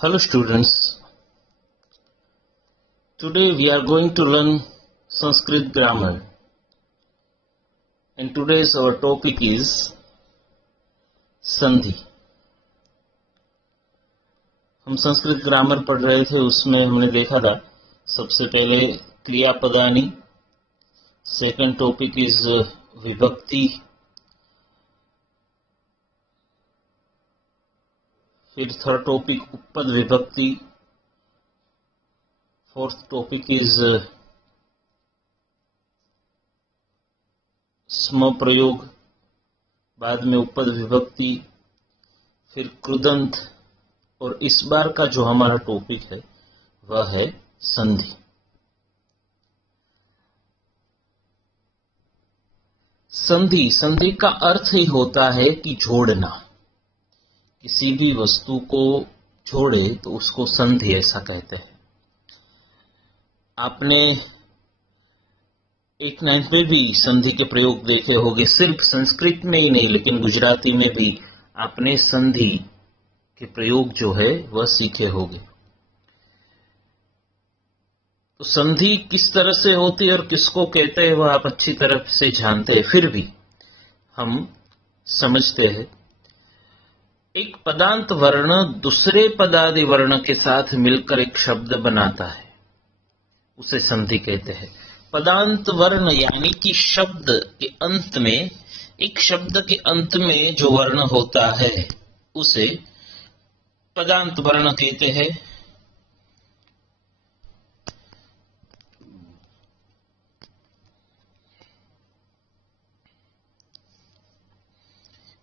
Hello students, today we are going to learn Sanskrit grammar and today's our topic is संधि। हम Sanskrit grammar पढ़ रहे थे, उसमें हमने देखा था सबसे पहले क्रियापदानी, सेकंड टॉपिक इज विभक्ति, फिर थर्ड टॉपिक उपपद विभक्ति, फोर्थ टॉपिक इज स्म प्रयोग, बाद में उपपद विभक्ति, फिर कृदंत, और इस बार का जो हमारा टॉपिक है वह है संधि। संधि का अर्थ ही होता है कि जोड़ना। किसी भी वस्तु को जोड़े तो उसको संधि ऐसा कहते हैं। आपने एक नाइन्थ में भी संधि के प्रयोग देखे होंगे, सिर्फ संस्कृत में ही नहीं लेकिन गुजराती में भी आपने संधि के प्रयोग जो है वह सीखे होंगे। तो संधि किस तरह से होती है और किसको कहते हैं वह आप अच्छी तरह से जानते हैं, फिर भी हम समझते हैं। एक पदांत वर्ण दूसरे पदादि वर्ण के साथ मिलकर एक शब्द बनाता है, उसे संधि कहते हैं। पदांत वर्ण यानी कि शब्द के अंत में, एक शब्द के अंत में जो वर्ण होता है उसे पदांत वर्ण कहते हैं।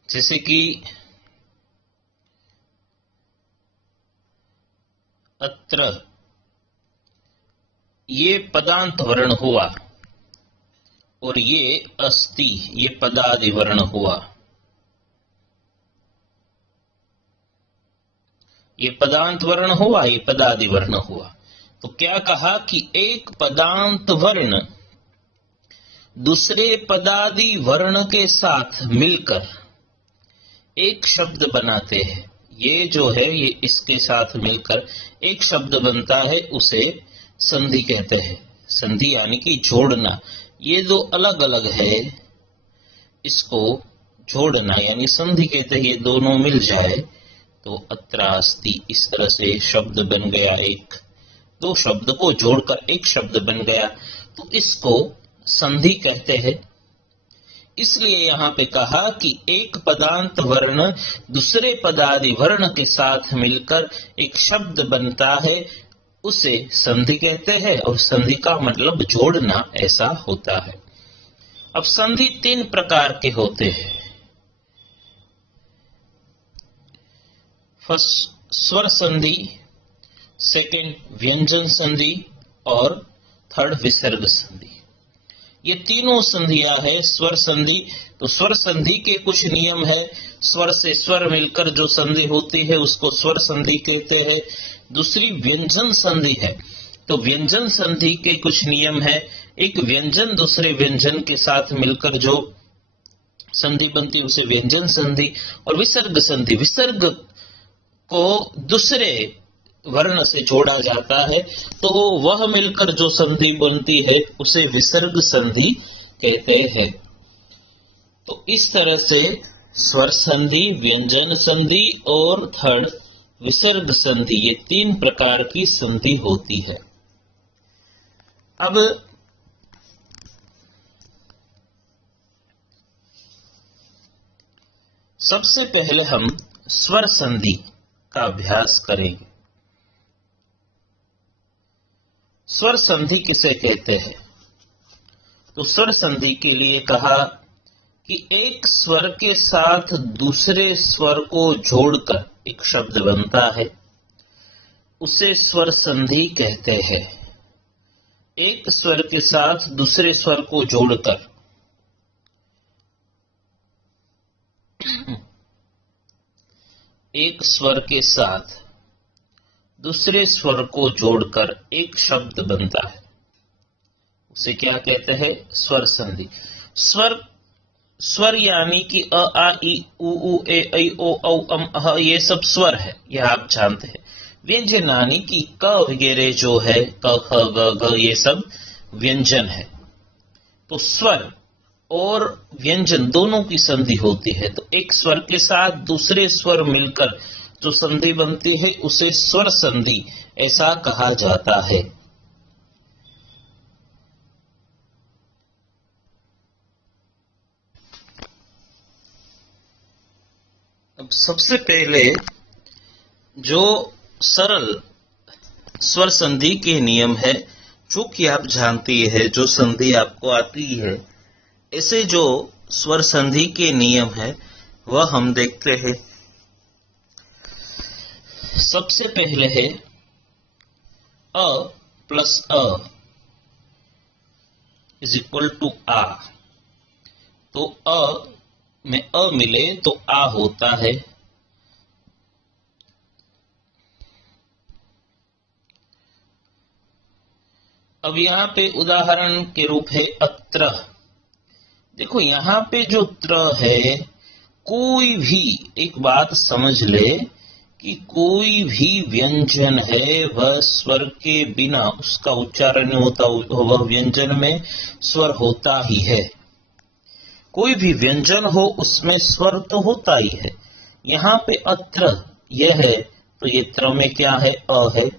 जैसे कि अत्र, ये पदांत वर्ण हुआ, और ये अस्ति, ये पदादि वर्ण हुआ। ये पदांत वर्ण हुआ, ये पदादि वर्ण हुआ। तो क्या कहा कि एक पदांत वर्ण दूसरे पदादि वर्ण के साथ मिलकर एक शब्द बनाते हैं। ये जो है ये इसके साथ मिलकर एक शब्द बनता है, उसे संधि कहते हैं। संधि यानी कि जोड़ना। ये दो अलग अलग है, इसको जोड़ना यानी संधि कहते हैं। ये दोनों मिल जाए तो अत्रास्ति, इस तरह से शब्द बन गया। एक दो शब्द को जोड़कर एक शब्द बन गया, तो इसको संधि कहते हैं। इसलिए यहां पे कहा कि एक पदांत वर्ण दूसरे पदादि वर्ण के साथ मिलकर एक शब्द बनता है, उसे संधि कहते हैं। और संधि का मतलब जोड़ना ऐसा होता है। अब संधि तीन प्रकार के होते हैं। फर्स्ट स्वर संधि, सेकंड व्यंजन संधि, और थर्ड विसर्ग संधि। ये तीनों संधियां है। स्वर संधि, तो स्वर संधि के कुछ नियम है। स्वर से स्वर मिलकर जो संधि होती है उसको स्वर संधि कहते हैं। दूसरी व्यंजन संधि है, तो व्यंजन संधि के कुछ नियम है। एक व्यंजन दूसरे व्यंजन के साथ मिलकर जो संधि बनती है उसे व्यंजन संधि। और विसर्ग संधि, विसर्ग को दूसरे वर्ण से जोड़ा जाता है, तो वह मिलकर जो संधि बनती है उसे विसर्ग संधि कहते हैं। तो इस तरह से स्वर संधि, व्यंजन संधि और थर्ड विसर्ग संधि, ये तीन प्रकार की संधि होती है। अब सबसे पहले हम स्वर संधि का अभ्यास करेंगे। स्वर संधि किसे कहते हैं? तो स्वर संधि के लिए कहा कि एक स्वर के साथ दूसरे स्वर को जोड़कर एक शब्द बनता है, उसे स्वर संधि कहते हैं। एक स्वर के साथ दूसरे स्वर को जोड़कर एक स्वर के साथ दूसरे स्वर को जोड़कर एक शब्द बनता है, उसे क्या कहते हैं? स्वर संधि। स्वर यानी कि अ आ इ उ ए ऐ ओ औ अम अह, ये सब स्वर है, यह आप जानते हैं। व्यंजनानि की क वगैरह जो है क ख ग घ ये सब व्यंजन है। तो स्वर और व्यंजन दोनों की संधि होती है, तो एक स्वर के साथ दूसरे स्वर मिलकर जो संधि बनती है उसे स्वर संधि ऐसा कहा जाता है। अब सबसे पहले जो सरल स्वर संधि के नियम है, जो कि आप जानती है, जो संधि आपको आती है, ऐसे जो स्वर संधि के नियम है वह हम देखते हैं। सबसे पहले है अ प्लस अ इज इक्वल टू आ। तो अ में अ मिले तो आ होता है। अब यहाँ पे उदाहरण के रूप है अत्र। देखो यहाँ पे जो त्र है, कोई भी एक बात समझ ले कि कोई भी व्यंजन है वह स्वर के बिना उसका उच्चारण नहीं होता, वह व्यंजन में स्वर होता ही है। कोई भी व्यंजन हो उसमें स्वर तो होता ही है। यहाँ पे अत्र यह है, तो ये त्र में क्या है, अ है,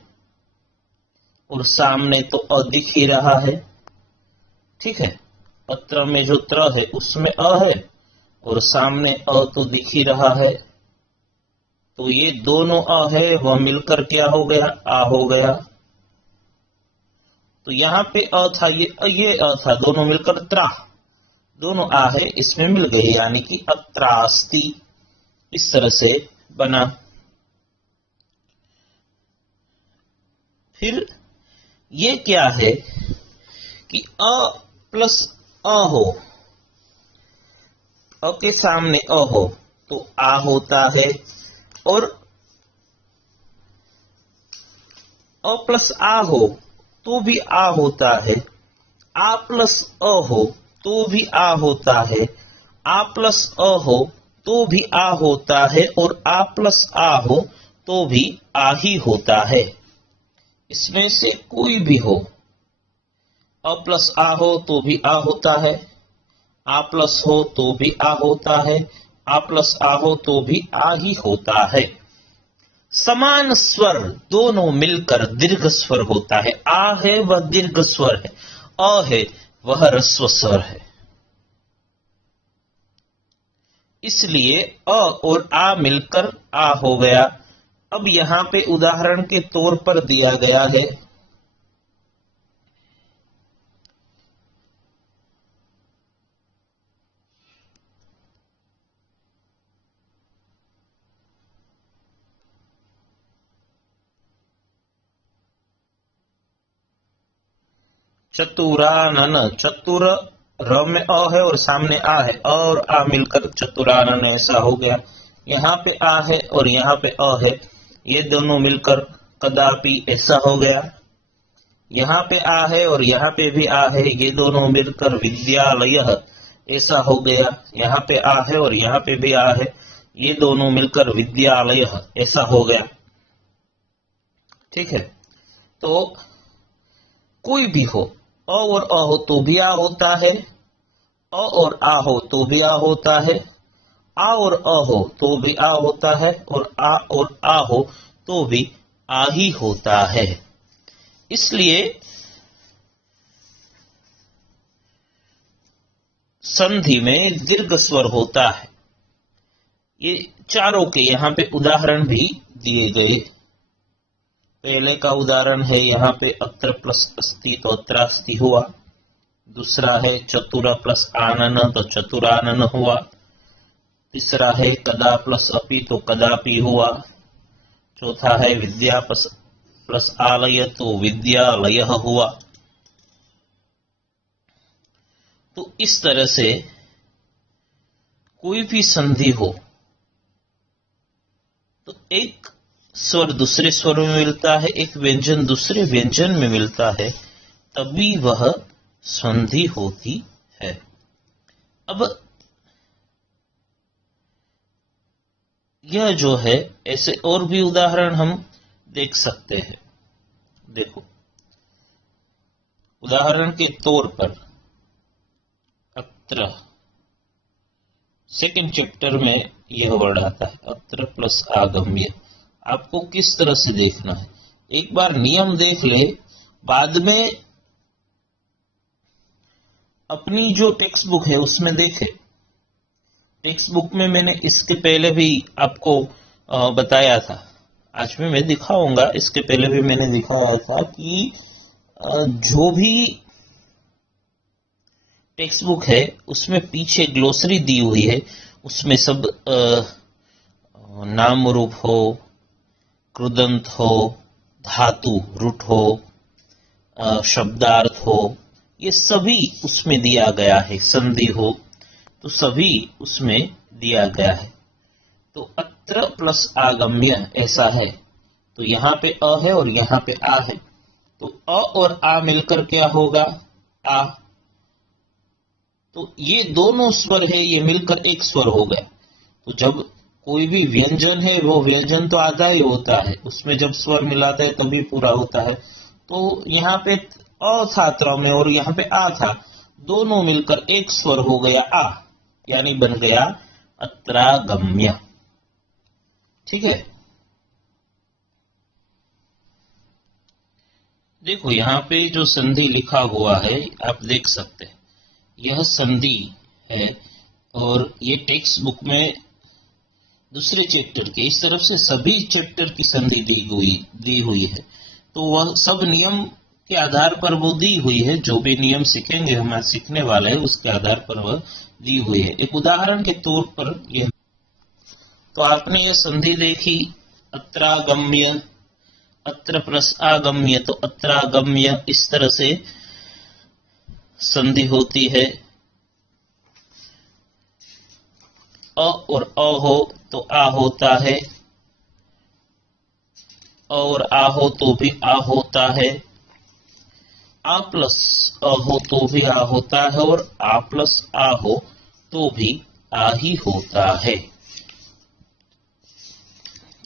और सामने तो अ दिख ही रहा है। ठीक है, अत्र में जो त्र है उसमें अ है और सामने अ तो दिख ही रहा है। तो ये दोनों अ है, वह मिलकर क्या हो गया, आ हो गया। तो यहाँ पे अ था, ये अ था, दोनों मिलकर त्रा, दोनों आ है, इसमें मिल गए, यानी कि अत्रास्ति। इस तरह से बना। फिर ये क्या है कि अ प्लस अ हो, अ के सामने अ हो तो आ होता है, और अ प्लस आ हो तो भी आ होता है। आ प्लस अ हो तो भी आ होता है। आ प्लस अ हो तो भी आ होता है, और आ प्लस आ हो तो भी आ ही होता है। इसमें से कोई भी हो, अ प्लस आ हो तो भी आ होता है, आ प्लस हो तो भी आ होता है, आ प्लस आ हो तो भी आ ही होता है। समान स्वर दोनों मिलकर दीर्घ स्वर होता है। आ है वह दीर्घ स्वर है, अ है वह ह्रस्व स्वर है। इसलिए अ और आ मिलकर आ हो गया। अब यहां पे उदाहरण के तौर पर दिया गया है चतुरानन। चतुर र में अ है और सामने आ है, अ और आ मिलकर चतुरानन ऐसा हो गया। यहाँ पे आ है और यहाँ पे अ है, ये दोनों मिलकर कदापि ऐसा हो गया। यहाँ पे आ है और यहाँ पे भी आ है, ये दोनों मिलकर विद्यालय ऐसा हो गया। यहाँ पे आ है और यहाँ पे भी आ है, ये दोनों मिलकर विद्यालय ऐसा हो गया। ठीक है, तो कोई भी हो, अ और अ हो तो भी आ होता है, अ और आ हो तो भी आ होता है, आ और अ हो तो भी आ होता है, और आ हो तो भी आ ही होता है। इसलिए संधि में दीर्घ स्वर होता है। ये चारों के यहाँ पे उदाहरण भी दिए गए। पहले का उदाहरण है यहाँ पे अत्र प्लस अस्ति तो अत्रास्ति हुआ। दूसरा है चतुर प्लस आनन तो चतुरानन हुआ। तीसरा है कदा प्लस अपि तो कदापि हुआ। चौथा है विद्या प्लस आलय तो विद्यालय हुआ। तो इस तरह से कोई भी संधि हो तो एक स्वर दूसरे स्वर में मिलता है, एक व्यंजन दूसरे व्यंजन में मिलता है, तभी वह संधि होती है। अब यह जो है, ऐसे और भी उदाहरण हम देख सकते हैं। देखो, उदाहरण के तौर पर अत्र सेकंड चैप्टर में यह वर्ड आता है, अत्र प्लस आगम्य। आपको किस तरह से देखना है, एक बार नियम देख ले, बाद में अपनी जो टेक्स्ट बुक है उसमें देखे। टेक्स्ट बुक में मैंने इसके पहले भी आपको बताया था, आज में मैं दिखाऊंगा, इसके पहले भी मैंने दिखाया था कि जो भी टेक्स्ट बुक है उसमें पीछे ग्लोसरी दी हुई है, उसमें सब नाम रूप हो, कृदंत हो, धातु रूट हो, शब्दार्थ हो, ये सभी उसमें दिया गया है, संधि हो तो सभी उसमें दिया गया है। तो अत्र प्लस आगम्य ऐसा है, तो यहाँ पे अ है और यहाँ पे आ है, तो अ और आ मिलकर क्या होगा, आ। तो ये दोनों स्वर है, ये मिलकर एक स्वर हो गया। तो जब कोई भी व्यंजन है, वो व्यंजन तो आधा ही होता है, उसमें जब स्वर मिलाते हैं तभी पूरा होता है। तो यहाँ पे अ था त्र में और यहाँ पे आ था, दोनों मिलकर एक स्वर हो गया आ, यानी बन गया अत्रागम्य। ठीक है, देखो यहाँ पे जो संधि लिखा हुआ है आप देख सकते हैं, यह संधि है और ये टेक्स्ट बुक में दूसरे चैप्टर के इस तरफ से सभी चैप्टर की संधि दी हुई है। तो वह सब नियम के आधार पर वो दी हुई है, जो भी नियम सीखेंगे हम आज सीखने वाले हैं उसके आधार पर वह दी हुई है। एक उदाहरण के तौर पर यह, तो आपने ये संधि देखी, अत्रागम्य, अत्र प्लस आगम्य, तो अत्रागम्य इस तरह से संधि होती है। अ और अ हो तो आ होता है, और आ हो तो भी आ होता है, आ प्लस अ हो तो भी आ होता है, और आ प्लस आ हो तो भी आ ही होता है।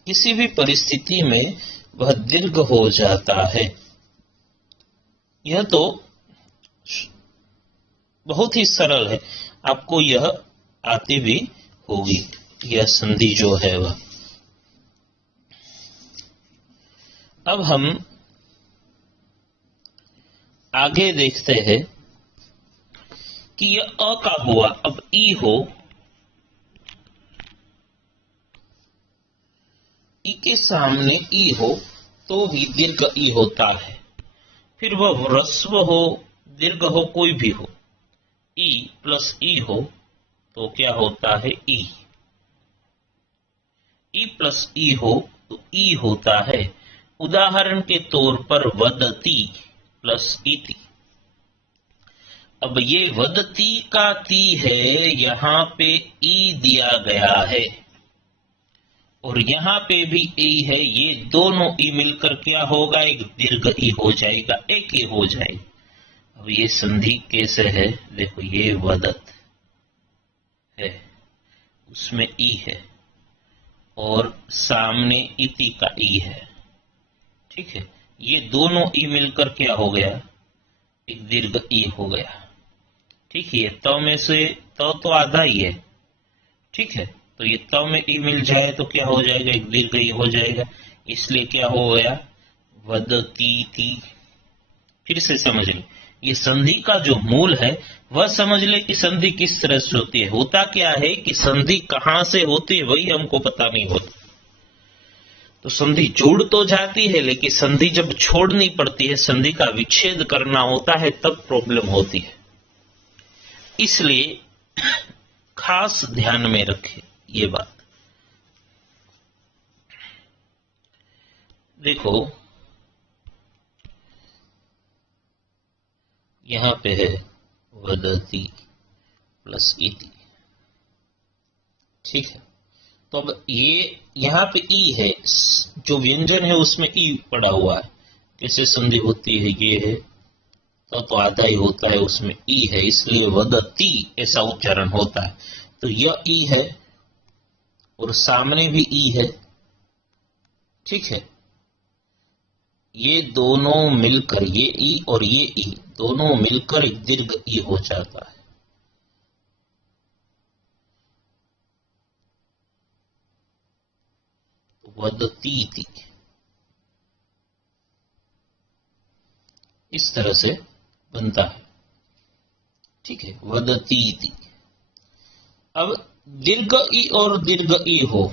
किसी भी परिस्थिति में वह दीर्घ हो जाता है। यह तो बहुत ही सरल है, आपको यह आती भी होगी, यह संधि जो है वह। अब हम आगे देखते हैं कि यह अ का हुआ, अब ई हो, ई के सामने ई हो तो ही दीर्घ ई होता है। फिर वह ह्रस्व हो, दीर्घ हो, कोई भी हो, ई प्लस ई हो तो क्या होता है, ई। ई प्लस ई हो तो ई होता है। उदाहरण के तौर पर वदती प्लस इति। अब ये वदती का ती है, यहां पे ई दिया गया है और यहां पे भी ई है, ये दोनों ई मिलकर क्या होगा, एक दीर्घ ई हो जाएगा, एक ई हो जाएगा। अब ये संधि कैसे है, देखो ये वदत है, उसमें ई है और सामने इति का ई है। ठीक है, ये दोनों ई मिलकर क्या हो गया, एक दीर्घ ई हो गया। ठीक है, त में से त तो आधा ही है, ठीक है, तो ये त में ई मिल जाए तो क्या हो जाएगा, एक दीर्घ ई हो जाएगा, इसलिए क्या हो गया, वदती थी। फिर से समझ लें, ये संधि का जो मूल है वह समझ ले कि संधि किस तरह से होती है। होता क्या है कि संधि कहां से होती है वही हमको पता नहीं होता। तो संधि जुड़ तो जाती है, लेकिन संधि जब छोड़नी पड़ती है, संधि का विच्छेद करना होता है, तब प्रॉब्लम होती है। इसलिए खास ध्यान में रखें ये बात। देखो यहां पे है वदति प्लस इति, ठीक है, तो अब ये यहाँ पे ई है, जो व्यंजन है उसमें ई पड़ा हुआ है, कैसे संधि होती है, ये है तो आधा ही होता है, उसमें ई है, इसलिए वदति ऐसा उच्चारण होता है। तो यह ई है और सामने भी ई है, ठीक है, ये दोनों मिलकर, ये ई और ये ई दोनों मिलकर एक दीर्घ ई हो जाता है। वदतीति, इस तरह से बनता है। ठीक है, वदतीति। अब दीर्घ ई और दीर्घ ई हो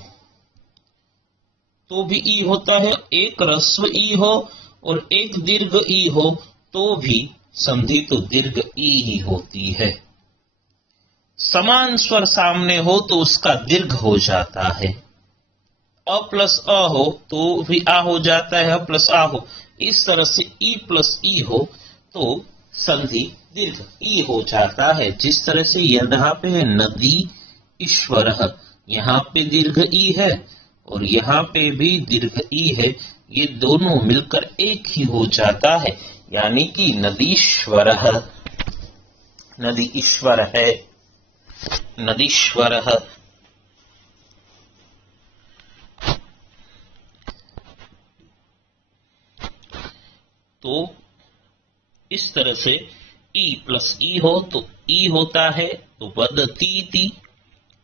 तो भी ई होता है, एक ह्रस्व ई हो और एक दीर्घ ई हो तो भी संधि तो दीर्घ ई ही होती है। समान स्वर सामने हो तो उसका दीर्घ हो जाता है। अ प्लस अ हो तो भी आ हो जाता है, अ प्लस आ हो। इस तरह से ई प्लस ई हो तो संधि दीर्घ ई हो जाता है। जिस तरह से यहाँ पे है नदी ईश्वर, यहाँ पे दीर्घ ई है और यहाँ पे भी दीर्घ ई है, ये दोनों मिलकर एक ही हो जाता है, यानी कि नदीश्वर, नदी ईश्वर है, नदीश्वर। तो इस तरह से ई प्लस ई हो तो ई होता है तो वदतीति,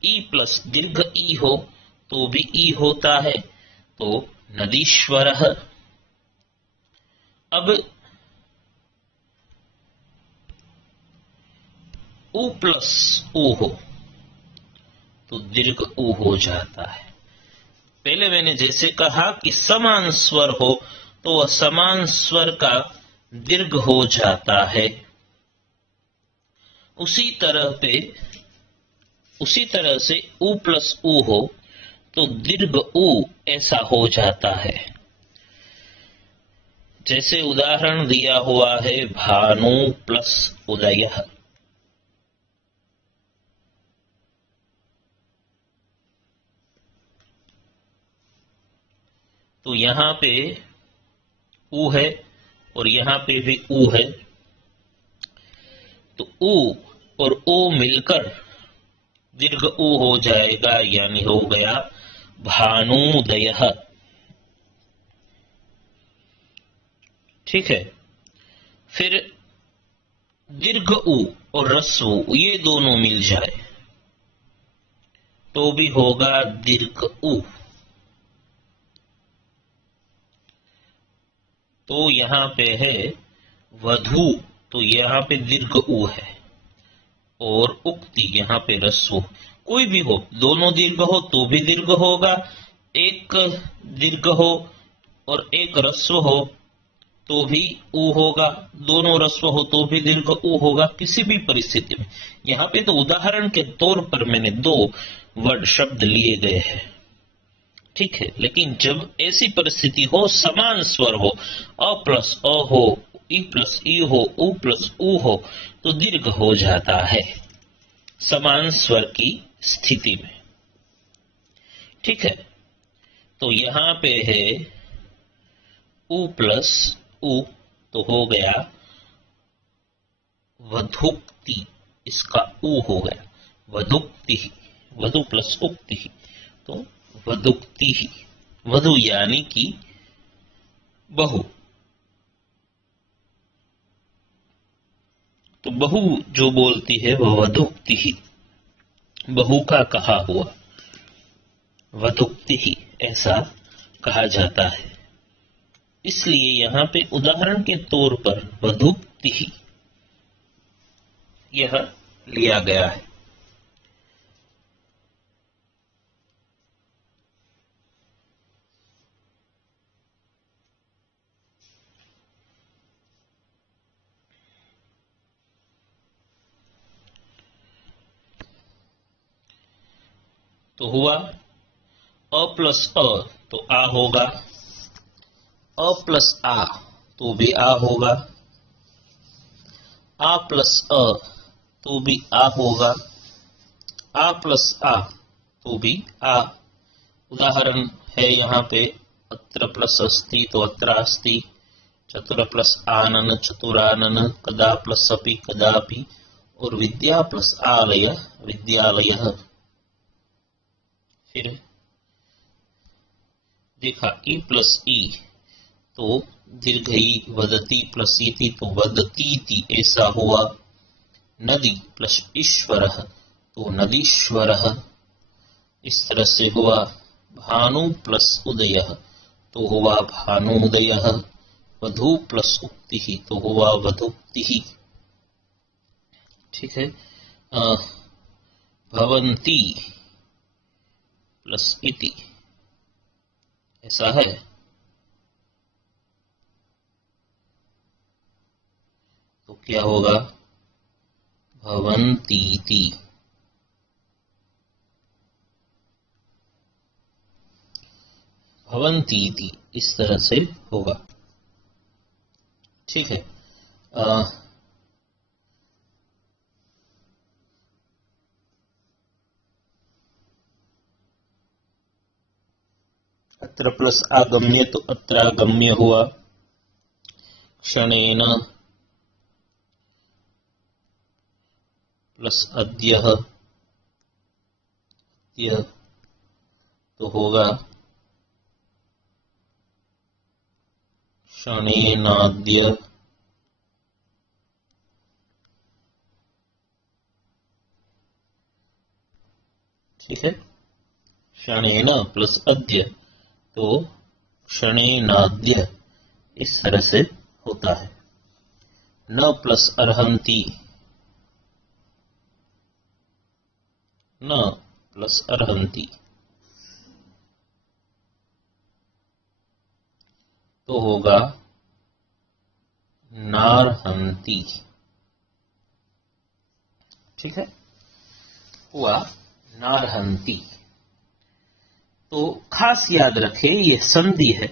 ई प्लस दीर्घ ई हो तो भी ई होता है तो नदीश्वर। अब उ प्लस उ हो तो दीर्घ उ हो जाता है। पहले मैंने जैसे कहा कि समान स्वर हो तो वह समान स्वर का दीर्घ हो जाता है। उसी तरह से उ प्लस उ हो तो दीर्घ उ ऐसा हो जाता है। जैसे उदाहरण दिया हुआ है भानु प्लस उदय, तो यहां पे उ है और यहां पे भी उ है, तो उ और ओ मिलकर दीर्घ उ हो जाएगा, यानी हो गया भानुदय। ठीक है, फिर दीर्घ उ और ह्रस्व उ ये दोनों मिल जाए तो भी होगा दीर्घ उ। तो यहां पे है वधु, तो यहां पे दीर्घ उ है और उक्ति यहां पे ह्रस्व। कोई भी हो, दोनों दीर्घ हो तो भी दीर्घ होगा, एक दीर्घ हो और एक ह्रस्व हो तो भी उ होगा, दोनों ह्रस्व हो तो भी दीर्घ उ होगा, किसी भी परिस्थिति में। यहाँ पे तो उदाहरण के तौर पर मैंने दो वर्ड शब्द लिए गए हैं। ठीक है, लेकिन जब ऐसी परिस्थिति हो, समान स्वर हो, अ प्लस अ हो, ई प्लस ई हो, उ प्लस उ हो तो दीर्घ हो जाता है समान स्वर की स्थिति में। ठीक है, तो यहां पे है उ प्लस उ तो हो गया वधुक्ति, इसका उ हो गया वधुक्ति, वधु प्लस उक्ति तो वधुक्ति, वधु यानी कि बहु। तो बहु जो बोलती है वह वधुक्ति ही, बहु का कहा हुआ वधुक्ति ही ऐसा कहा जाता है। इसलिए यहां पे उदाहरण के तौर पर वधुक्ति ही यह लिया गया है। तो हुआ अ प्लस अ तो आ होगा, अ प्लस आ तो भी आ होगा, आ प्लस अ तो भी आ होगा, आ प्लस आ तो भी आ। उदाहरण है यहाँ पे अत्र प्लस अस्ति तो अत्र अस्ति, चतुर प्लस आनन चतुरानन, कदा प्लस अपि कदापि और विद्या प्लस आलय विद्यालयः। फिर देखा ई प्लस ई तो दीर्घई वदती प्लस इति तो वदतीति ऐसा हुआ। नदी प्लस ईश्वर तो नदीश्वर इस तरह से हुआ। भानु प्लस उदय तो हुआ भानुदय। वधु प्लस उक्ति तो हुआ वधुक्ति। ठीक है। भवंती प्लस इति ऐसा है। तो क्या होगा? भवंतीति। भवंतीति इस तरह से होगा। ठीक है। अत्र प्लस आगम्य तो अत्र आगम्य हुआ। क्षणेन प्लस अद्य तो होगा क्षणेनाद्य। ठीक है। क्षणेन प्लस अद्य तो क्षणेनाद्य इस तरह से होता है। न प्लस अर्हन्ति, न प्लस अर्हन्ति तो होगा नार्हन्ति। ठीक है, हुआ नार्हन्ति। तो खास याद रखें यह संधि है,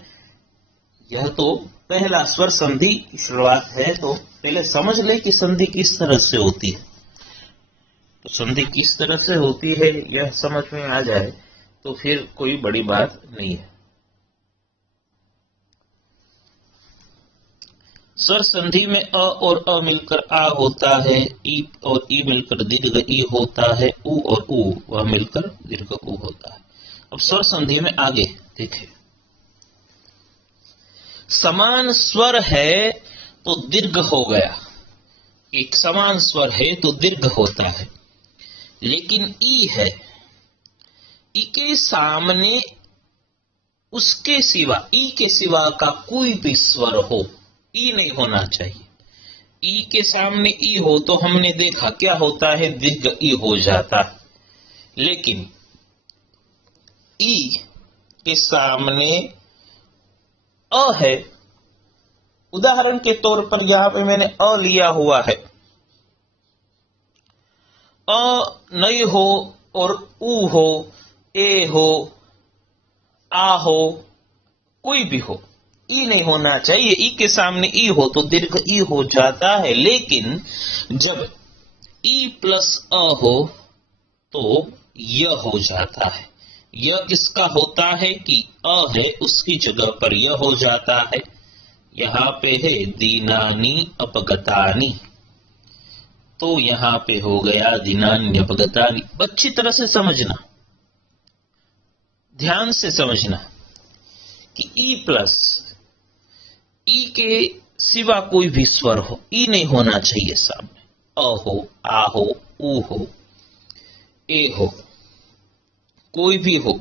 यह तो पहला स्वर संधि की शुरुआत है। तो पहले समझ ले कि संधि किस तरह से होती है। तो संधि किस तरह से होती है यह समझ में आ जाए तो फिर कोई बड़ी बात नहीं है। स्वर संधि में अ और अ मिलकर आ होता है, ई और ई मिलकर दीर्घ ई होता है, उ और उ वह मिलकर दीर्घ उ होता है। अब स्वर संधि में आगे देखें, समान स्वर है तो दीर्घ हो गया। एक समान स्वर है तो दीर्घ होता है। लेकिन ई है, ई के सामने उसके सिवा, ई के सिवा का कोई भी स्वर हो, ई नहीं होना चाहिए। ई के सामने ई हो तो हमने देखा क्या होता है, दीर्घ ई हो जाता है। लेकिन ई के सामने अ है, उदाहरण के तौर पर यहां पे मैंने अ लिया हुआ है। अ नहीं हो और उ हो, ए हो, आ हो, कोई भी हो, ई नहीं होना चाहिए। ई के सामने ई हो तो दीर्घ ई हो जाता है। लेकिन जब ई प्लस अ हो तो य हो जाता है। यह किसका होता है कि अ है उसकी जगह पर यह हो जाता है। यहां पे है दीनानी अपगतानी, तो यहां पे हो गया दीनानी अपगतानी। अच्छी तरह से समझना, ध्यान से समझना कि ई प्लस ई के सिवा कोई भी स्वर हो, ई नहीं होना चाहिए सामने। अ हो, आ हो, उ हो, ए हो, कोई भी हो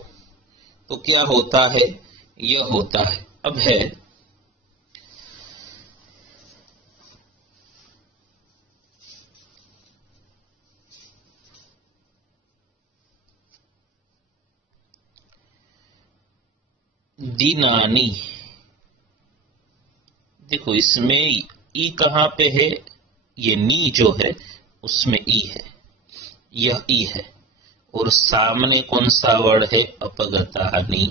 तो क्या होता है, यह होता है। अब है दीनानी। देखो इसमें ई कहां पे है, ये नी जो है उसमें ई है, यह ई है। और सामने कौन सा वर्ड है, अपगतानी।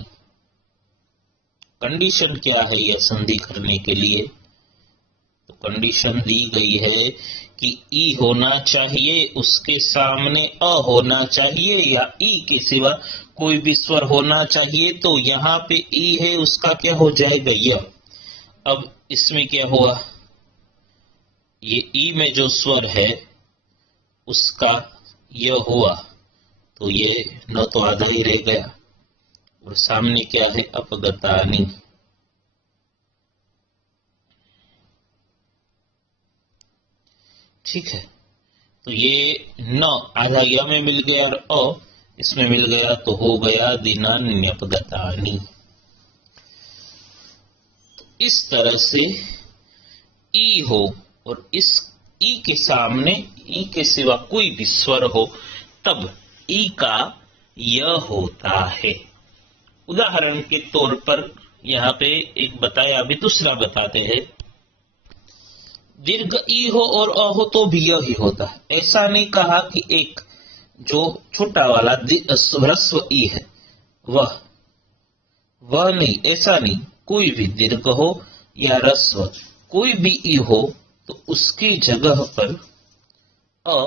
कंडीशन क्या है यह संधि करने के लिए, तो कंडीशन दी गई है कि ई होना चाहिए, उसके सामने अ होना चाहिए, या ई के सिवा कोई भी स्वर होना चाहिए। तो यहां पे ई है, उसका क्या हो जाएगा, यह। अब इसमें क्या हुआ, ये ई में जो स्वर है उसका यह हुआ, तो ये न तो आधा ही रह गया। और सामने क्या है, अपगतानी। ठीक है, तो ये न आधा या में मिल गया और अ इसमें मिल गया, तो हो गया दिनान्यपगतानि। इस तरह से ई हो और इस ई के सामने ई के सिवा कोई भी स्वर हो तब ई का य होता है। उदाहरण के तौर पर यहाँ पे एक बताया, अभी दूसरा बताते हैं। दीर्घ ई हो और अ हो तो भी य ही होता है। ऐसा नहीं कहा कि एक जो छोटा वाला ह्रस्व ई है वह नहीं, ऐसा नहीं। कोई भी दीर्घ हो या ह्रस्व कोई भी ई हो तो उसकी जगह पर अ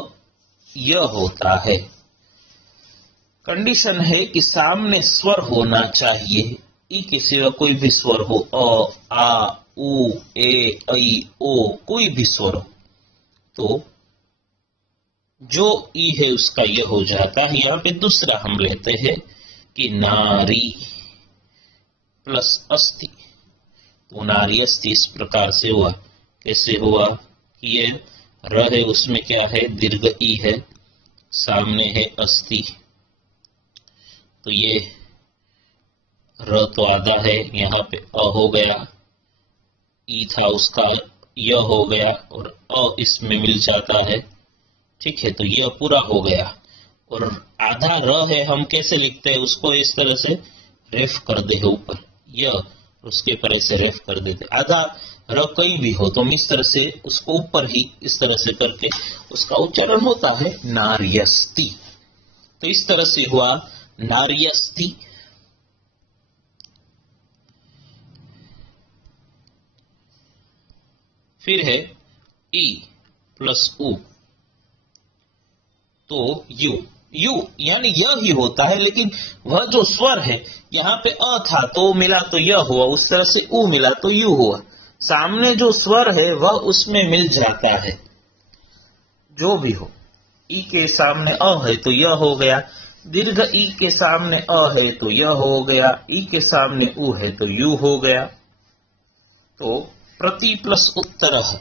य होता है। कंडीशन है कि सामने स्वर होना चाहिए, ई के सिवा कोई भी स्वर हो, अ, आ, उ, ए, ऐ, ओ, कोई भी स्वर हो तो जो ई है उसका यह हो जाता है। यहाँ पे दूसरा हम लेते हैं कि नारी प्लस अस्ति, तो नारी अस्ति इस प्रकार से हुआ। कैसे हुआ कि ये र है, उसमें क्या है, दीर्घ ई है, सामने है अस्ति, तो ये र तो आधा है, यहाँ पे अ हो गया, ई था उसका य हो गया और अ इसमें मिल जाता है। ठीक है, तो यह पूरा हो गया। और आधा र है, हम कैसे लिखते हैं उसको, इस तरह से रेफ कर दे ऊपर यह, उसके ऊपर ऐसे रेफ कर देते। आधा र कहीं भी हो तो हम इस तरह से उसको ऊपर ही इस तरह से करके उसका उच्चारण होता है नार्यस्ति। तो इस तरह से हुआ नार्यस्ति। फिर है ई प्लस उ, तो यू, यू यानी यह ही होता है, लेकिन वह जो स्वर है, यहाँ पे अ था तो मिला तो यह हुआ, उस तरह से उ मिला तो यू हुआ। सामने जो स्वर है वह उसमें मिल जाता है, जो भी हो। ई के सामने अ है तो यह हो गया, दीर्घ ई के सामने अ है तो यह हो गया, ई के सामने उ है तो यू हो गया। तो प्रति प्लस उत्तर है।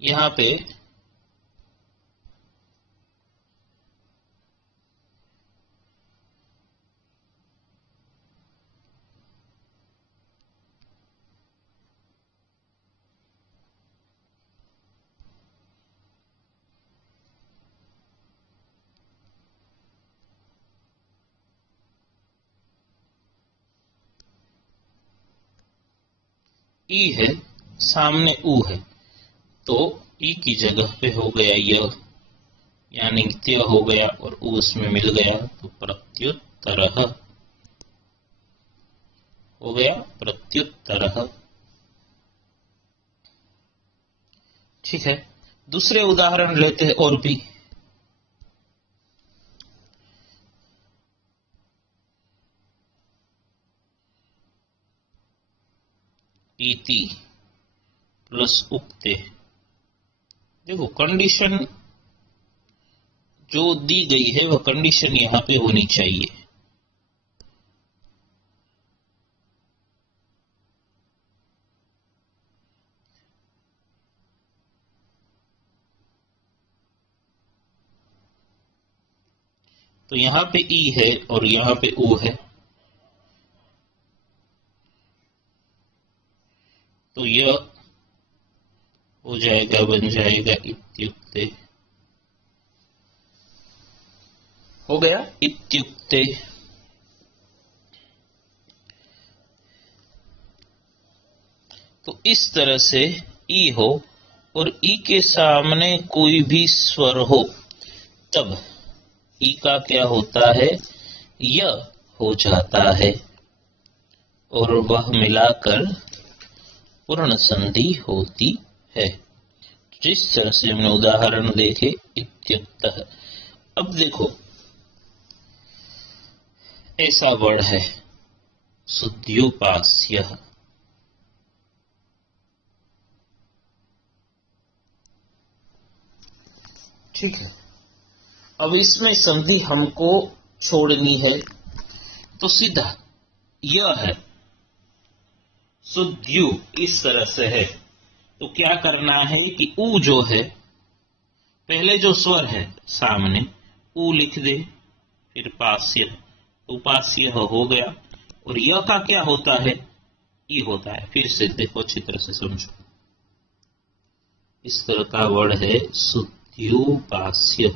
यहाँ पे ई है, सामने उ है, तो ई की जगह पे हो गया यह, यानी त्य हो गया और उ उसमें मिल गया, तो प्रत्युत्तरः हो गया, प्रत्युत्तरः। ठीक है, दूसरे उदाहरण लेते हैं और भी। इति प्लस उक्ते, देखो कंडीशन जो दी गई है वह कंडीशन यहां पे होनी चाहिए। तो यहां पे ई है और यहां पे ओ है, तो यह हो जाएगा, बन जाएगा इत्युक्ते, हो गया इत्युक्ते। तो इस तरह से ई हो और ई के सामने कोई भी स्वर हो तब ई का क्या होता है, य हो जाता है और वह मिलाकर पूर्ण संधि होती है। जिस तरह से हमने उदाहरण देखे इत्युक्तः। अब देखो ऐसा वर्ड है शुद्ध्योपास्य, ठीक है। अब इसमें संधि हमको छोड़नी है, तो सीधा यह है शुद्ध यू इस तरह से है। तो क्या करना है कि ऊ जो है, पहले जो स्वर है सामने ऊ लिख दे, फिर पास्य, उपास्य हो गया। और य का क्या होता है, ई होता है। फिर से देखो, अच्छी तरह से समझो। इस तरह का वर्ड है शुद्ध्युपास्य।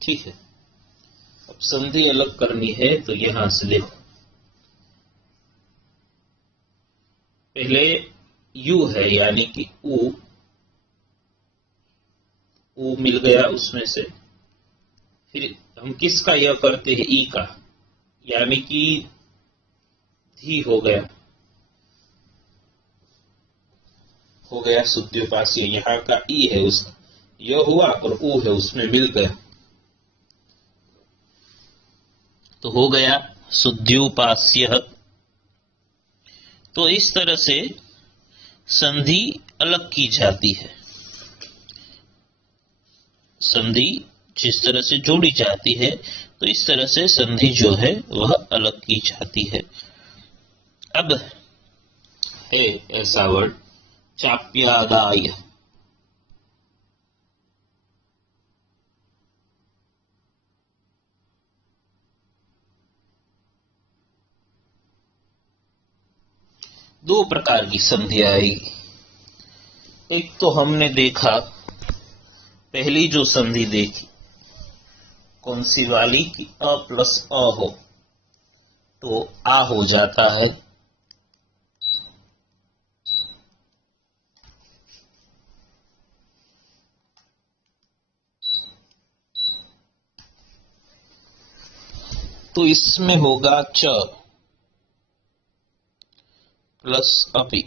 ठीक है। अब संधि अलग करनी है तो यहां से देखो, पहले यू है यानी कि ऊ मिल गया उसमें से। फिर हम किसका यह करते हैं, ई का, यानी कि धी हो गया शुद्ध्युपास्य। यहाँ का ई है, उसका यह हुआ और ऊ है, उसमें मिल गया तो हो गया शुद्ध्युपास्य। तो इस तरह से संधि अलग की जाती है। संधि जिस तरह से जोड़ी जाती है तो इस तरह से संधि जो है वह अलग की जाती है। अब है ऐसा वर्ड चाप्यादाय। दो प्रकार की संधि आएगी। एक तो हमने देखा, पहली जो संधि देखी कौन सी वाली, कि अ प्लस अ हो तो आ हो जाता है। तो इसमें होगा च प्लस अपी,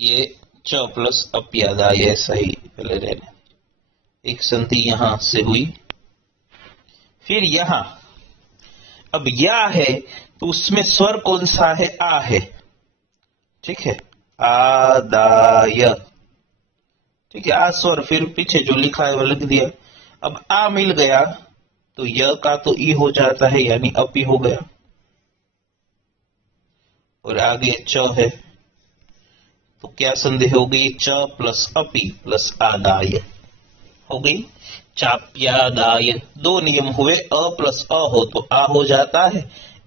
ये च प्लस अप्यादाय, ऐसा ही पहले रहने। एक संधि यहां से हुई। फिर यहां अब या है तो उसमें स्वर कौन सा है, आ है। ठीक है, आदाय। ठीक है, आ स्वर, फिर पीछे जो लिखा है वो लिख दिया। अब आ मिल गया तो य का तो ई हो जाता है, यानी अपी हो गया। और आगे च है तो क्या संधि हो गई, च प्लस अपी प्लस आदाय हो गई चाप्यादाय। दो नियम हुए, अ प्लस अ हो तो आ हो जाता है,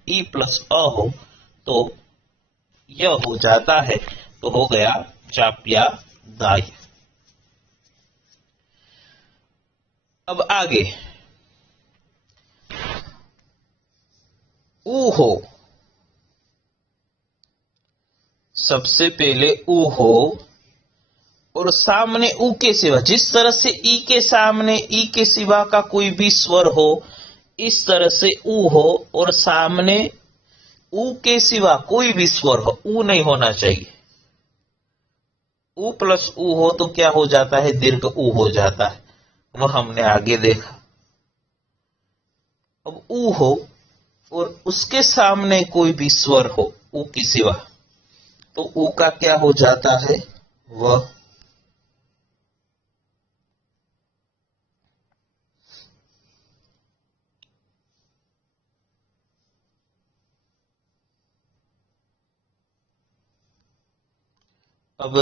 ई प्लस अ हो तो य हो जाता है, तो हो गया चाप्यादाय। अब आगे ऊ हो, सबसे पहले ऊ हो और सामने ऊ के सिवा, जिस तरह से ई के सामने ई के सिवा का कोई भी स्वर हो, इस तरह से ऊ हो और सामने ऊ के सिवा कोई भी स्वर हो, ऊ नहीं होना चाहिए। ऊ प्लस ऊ हो तो क्या हो जाता है, दीर्घ ऊ हो जाता है, वह हमने आगे देखा। अब ऊ हो और उसके सामने कोई भी स्वर हो ऊ के सिवा, तो ऊ का क्या हो जाता है, वह। अब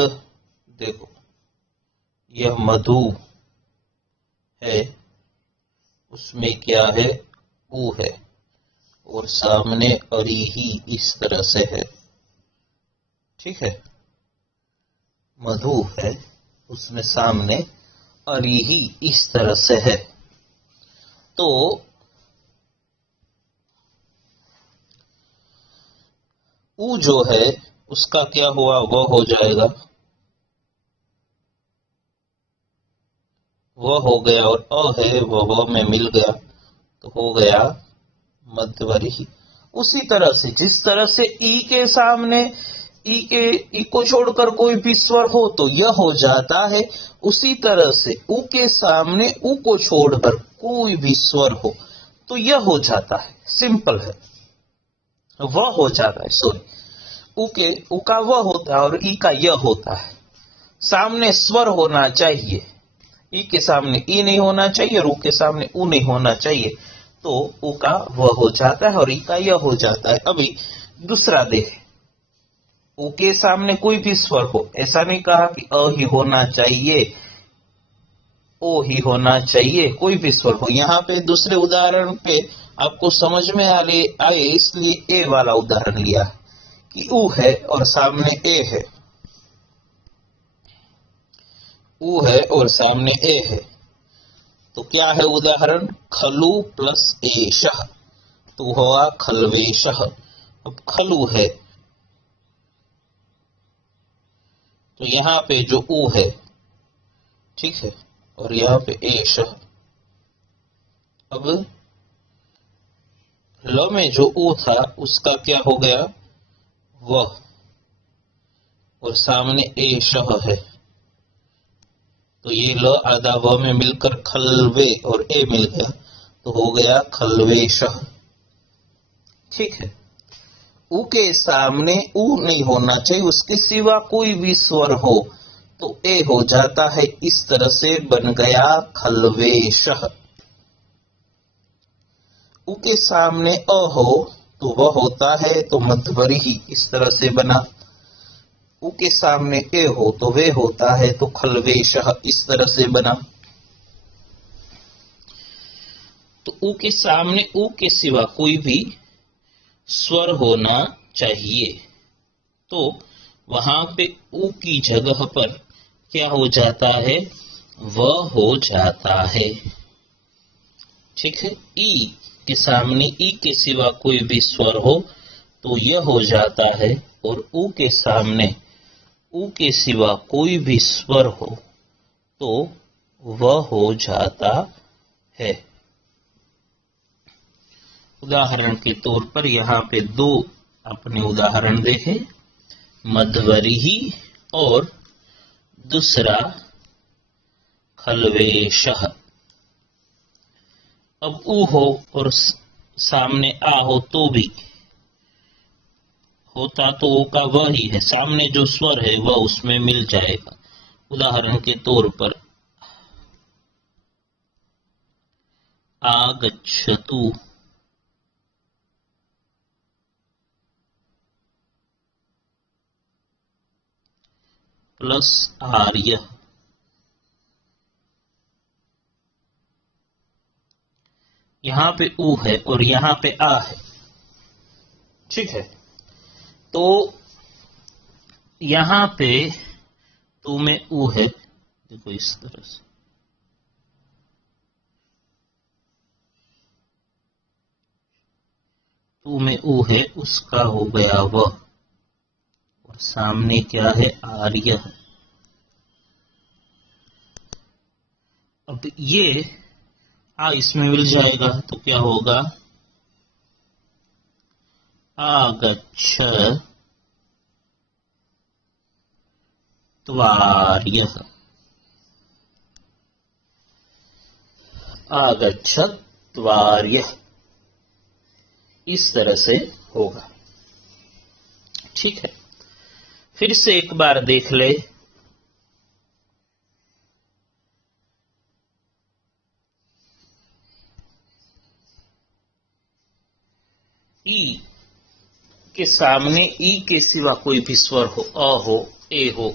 देखो, यह मधु है, उसमें क्या है, ऊ है और सामने अरिही इस तरह से है। ठीक है, मधु है, उसमें सामने अरिही इस तरह से है। तो ऊ जो है उसका क्या हुआ, वह हो जाएगा, वह हो गया। और अ है वह में मिल गया तो हो गया मध्यवरी। उसी तरह से जिस तरह से ई के सामने ई को छोड़कर कोई भी स्वर हो तो यह हो जाता है, उसी तरह से ऊ के सामने ऊ को छोड़कर कोई भी स्वर हो तो यह हो जाता है। सिंपल है, वह हो जाता है। सॉरी, ऊ का वह होता है और ई का यह होता है। सामने स्वर होना चाहिए, ई के सामने ई नहीं होना चाहिए और ऊ के सामने ऊ नहीं होना चाहिए, तो उ का व हो जाता है और ई का य हो जाता है। अभी दूसरा देखें, उ के सामने कोई भी स्वर हो, ऐसा नहीं कहा कि अ ही होना चाहिए, ओ ही होना चाहिए, कोई भी स्वर हो। यहाँ पे दूसरे उदाहरण पे आपको समझ में आए इसलिए ए वाला उदाहरण लिया कि उ है और सामने ए है, उ है और सामने ए है, तो क्या है उदाहरण, खलु प्लस एषः, तो हुआ खलवेशः। अब खलु है तो यहाँ पे जो उ है, ठीक है, और यहाँ पे एषः। अब ल में जो उ था उसका क्या हो गया, वह, और सामने एषः है, तो ये ल आधा व में मिलकर खलवे और ए मिल गया, तो हो गया खलवेशः। ठीक है, उ के सामने उ नहीं होना चाहिए, उसके सिवा कोई भी स्वर हो तो ए हो जाता है, इस तरह से बन गया खलवेशः। उ के सामने अ हो तो वह होता है, तो मध्वरी, इस तरह से बना। उ के सामने ए हो तो वे होता है, तो खलवेशः, इस तरह से बना। तो उ के सामने उ के सिवा कोई भी स्वर होना चाहिए, तो वहां पे उ की जगह पर क्या हो जाता है, व हो जाता है। ठीक है, ई के सामने ई के सिवा कोई भी स्वर हो तो यह हो जाता है, और उ के सामने उ के सिवा कोई भी स्वर हो तो वह हो जाता है। उदाहरण के तौर पर यहाँ पे दो अपने उदाहरण देखें, मध्वरी और दूसरा खलवेशः। अब उ हो और सामने आ हो तो भी होता तो उ का वह ही है, सामने जो स्वर है वह उसमें मिल जाएगा। उदाहरण के तौर पर आगच्छतु, प्लस आर्य, यहाँ पे उ है और यहाँ पे आ है। ठीक है, तो यहाँ पे तू में उ है, देखो इस तरह से, तू में उ है, उसका हो गया वह, और सामने क्या है, आर्य है। अब ये आ इसमें मिल जाएगा तो क्या होगा, आगच्छत्वार्यः, आगच्छत्वार्यः, इस तरह से होगा। ठीक है, फिर से एक बार देख ले, ई के सामने ई के सिवा कोई भी स्वर हो, अ हो, ए हो,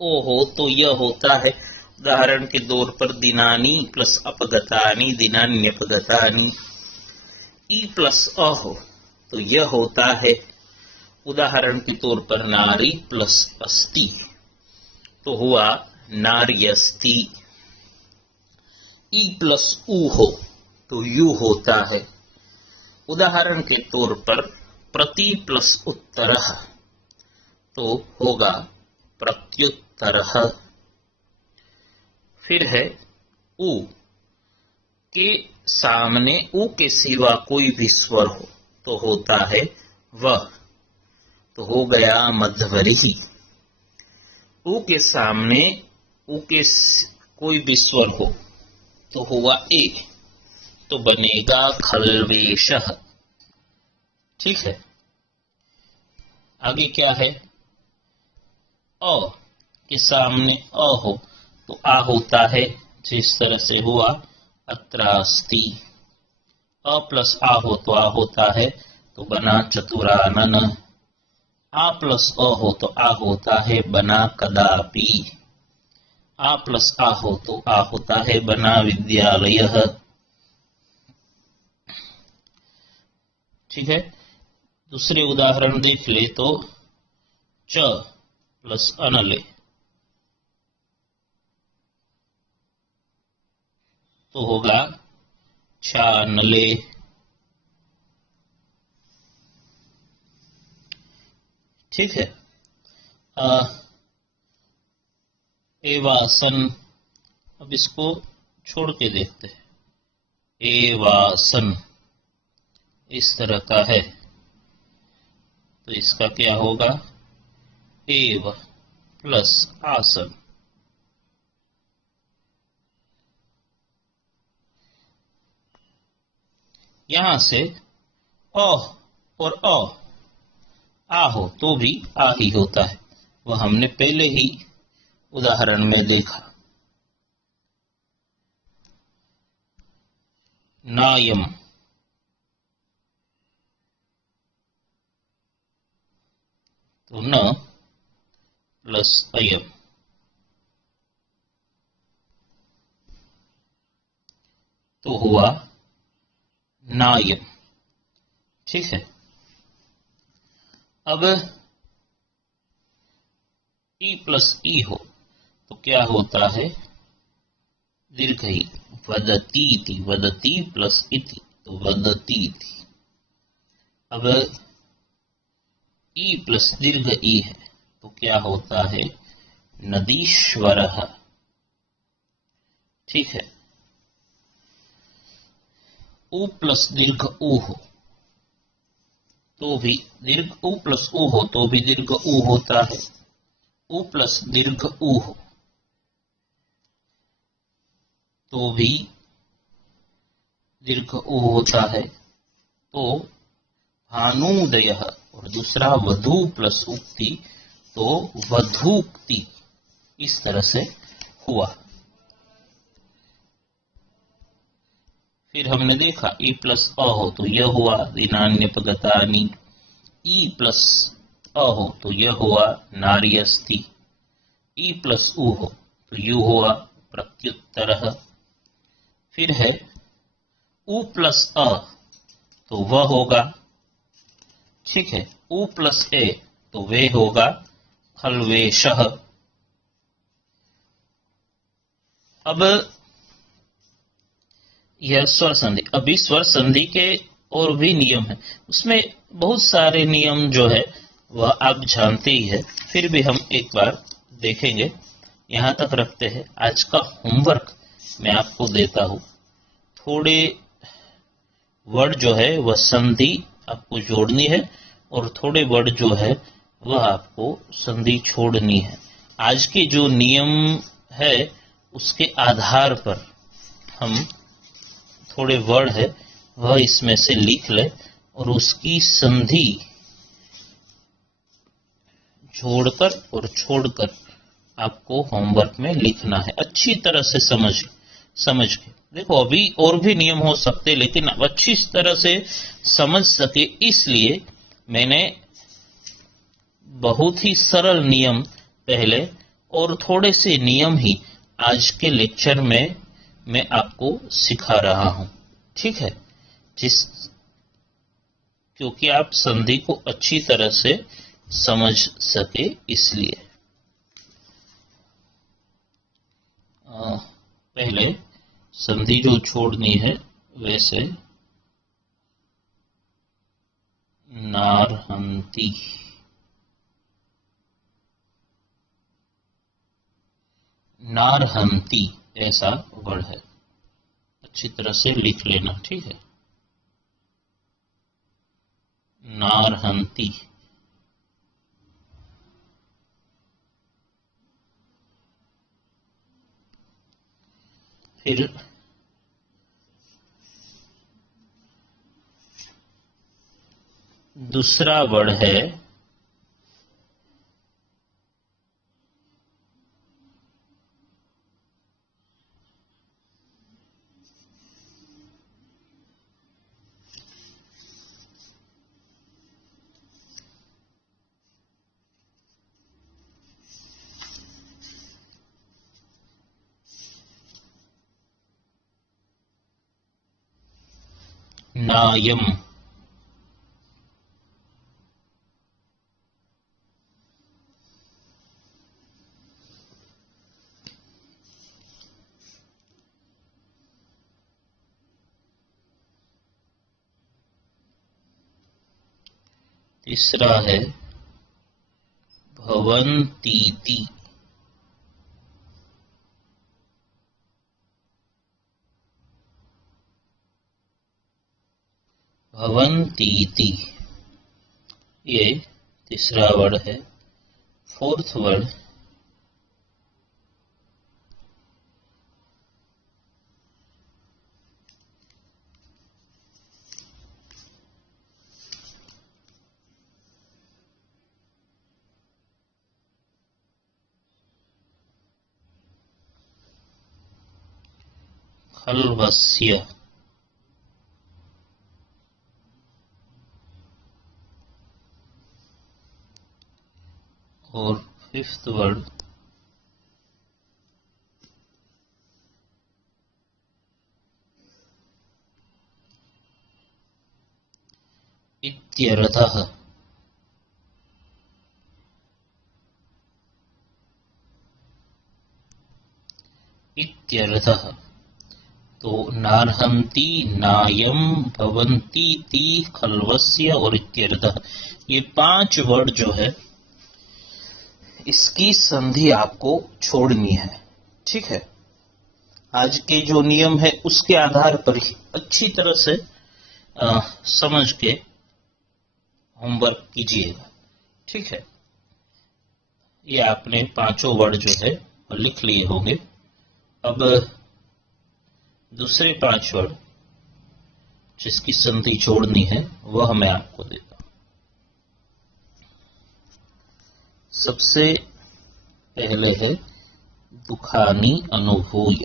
ओ हो, तो यह होता है। उदाहरण के तौर पर दिनानी प्लस अपगतानी, दिनान्यपगतानी। ई प्लस अ हो तो यह होता है। उदाहरण के तौर पर नारी प्लस अस्ति, तो हुआ नार्यस्ति। ई प्लस उ हो तो यू होता है। उदाहरण के तौर पर प्रति प्लस उत्तरः, तो होगा प्रत्युत्तरः। फिर है उ के सामने उ के सिवा कोई भी स्वर हो तो होता है वह, तो हो गया मध्वरी। उ के सामने उ के कोई भी स्वर हो तो हुआ ए, तो बनेगा खलवेशः। ठीक है, आगे क्या है, अ के सामने अ हो तो आ होता है, जिस तरह से हुआ अत्रास्ति। अ प्लस आ हो तो आ होता है, तो बना चतुरानन। आ प्लस अ हो तो आ होता है, बना कदापि। आ प्लस आ हो तो आ होता है, बना विद्यालयः। ठीक है, दूसरे उदाहरण देख ले तो च प्लस अनले तो होगा छानले। ठीक है, एवासन, अब इसको छोड़ के देखते हैं। एवासन इस तरह का है, तो इसका क्या होगा, एव प्लस आसन। यहां से अ और आ हो तो भी आ ही होता है, वह हमने पहले ही उदाहरण में देखा। नायम तो न प्लस अयम तो हुआ नायम। ठीक है, अब ई प्लस ई हो तो क्या होता है, दीर्घ ही। वदती थी, वदती प्लस इति तो वदती थी। अब ई प्लस दीर्घ ई है तो क्या होता है, नदीश्वरः। ठीक है, उ प्लस दीर्घ उ हो तो भी दीर्घ, उ प्लस उ हो तो भी दीर्घ उ होता है। उ प्लस दीर्घ उ हो तो भी दीर्घ उ होता है। तो भानुदय, और दूसरा वधु प्लस उक्ति तो वधूक्ति, इस तरह से हुआ। फिर हमने देखा ई प्लस अ हो तो यह हुआ दिनान्यपगतानि। ई प्लस अ हो तो यह हुआ नार्यस्ति। ई प्लस उ हो तो यू हुआ प्रत्युत्तरः। फिर है उ प्लस अ तो वह होगा। ठीक है, उ प्लस ए तो वे होगा खल्वेशः। अब यह स्वर संधि, अभी स्वर संधि के और भी नियम है, उसमें बहुत सारे नियम जो है वह आप जानते ही है, फिर भी हम एक बार देखेंगे। यहां तक रखते हैं, आज का होमवर्क मैं आपको देता हूं। थोड़े वर्ड जो है वह संधि आपको जोड़नी है, और थोड़े वर्ड जो है वह आपको संधि छोड़नी है। आज के जो नियम है उसके आधार पर हम थोड़े वर्ड है वह इसमें से लिख ले, और उसकी संधि जोड़कर और छोड़कर आपको होमवर्क में लिखना है। अच्छी तरह से समझ के देखो, अभी और भी नियम हो सकते, लेकिन अब अच्छी तरह से समझ सके इसलिए मैंने बहुत ही सरल नियम पहले और थोड़े से नियम ही आज के लेक्चर में मैं आपको सिखा रहा हूं। ठीक है, क्योंकि आप संधि को अच्छी तरह से समझ सके इसलिए। पहले संधि जो छोड़नी है वैसे नारहंती, नारहंती ऐसा वर्ड है, अच्छी तरह से लिख लेना। ठीक है, नारहंती। फिर दूसरा वर्ड है नायम, तीसरा है भवन्तीति, भवन्तीति, ये तीसरा वर्ड है। फोर्थ वर्ड खल्वस्य, और फिफ्थ वर्ड इत्यर्थः, इत्यर्थः। तो नार्हन्ति, नायम, भवन्तीति, खल्वस्य और इत्यर्थः, ये 5 वर्ड जो है इसकी संधि आपको छोड़नी है। ठीक है, आज के जो नियम है उसके आधार पर ही अच्छी तरह से समझ के होमवर्क कीजिएगा। ठीक है, ये आपने 5 वर्ड जो है लिख लिए होंगे। अब दूसरे 5 वर्ड जिसकी संधि छोड़नी है वह मैं आपको देता हूं। सबसे पहले है दुखानी अनुभूय,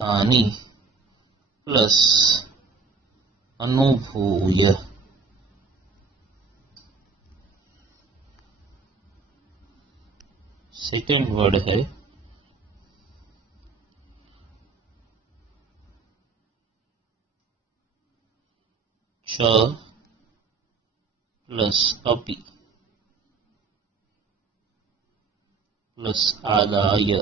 हानि प्लस अनुभूय, सेकेंड वर्ड है च प्लस अपि प्लस आदाय,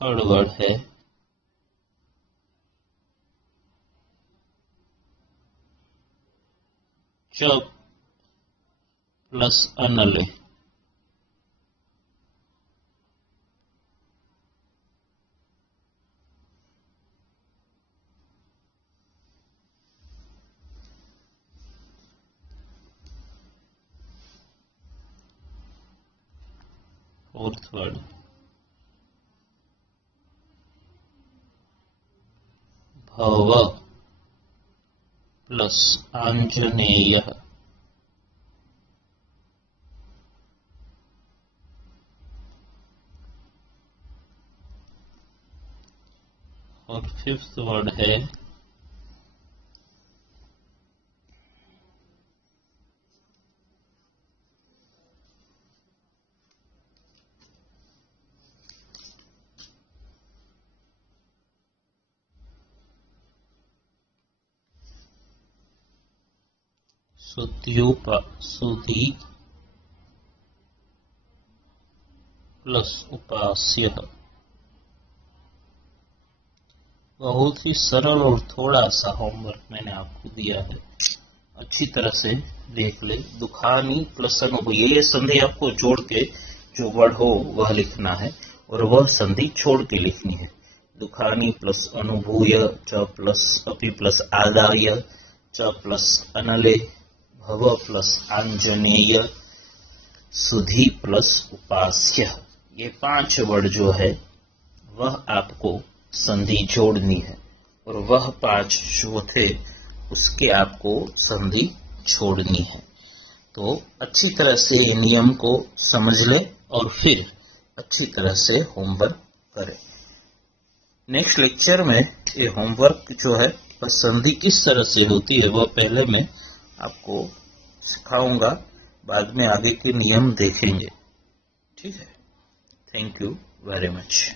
थर्ड वर्ड है च प्लस अनले, फोर्थ वर्ड भव प्लस आंजनेय, और फिफ्थ वर्ड है सुधि प्लस उपास्य। बहुत ही सरल और थोड़ा सा होमवर्क मैंने आपको दिया है, अच्छी तरह से देख ले। दुखानी प्लस अनुभूय, ये संधि आपको जोड़ के जो वर्ड हो वह लिखना है और वह संधि छोड़ के लिखनी है। दुखानी प्लस अनुभूय, च प्लस अपि प्लस आदाय, च प्लस अनले, भव प्लस आंजनेय, सुधि प्लस उपास्य। ये 5 वर्ड जो है वह आपको संधि जोड़नी है और वह 5 जो थे उसके आपको संधि छोड़नी है। तो अच्छी तरह से नियम को समझ ले और फिर अच्छी तरह से होमवर्क करें। नेक्स्ट लेक्चर में ये होमवर्क जो है वह संधि किस तरह से होती है वह पहले मैं आपको सिखाऊंगा, बाद में आगे के नियम देखेंगे। ठीक है, थैंक यू वेरी मच।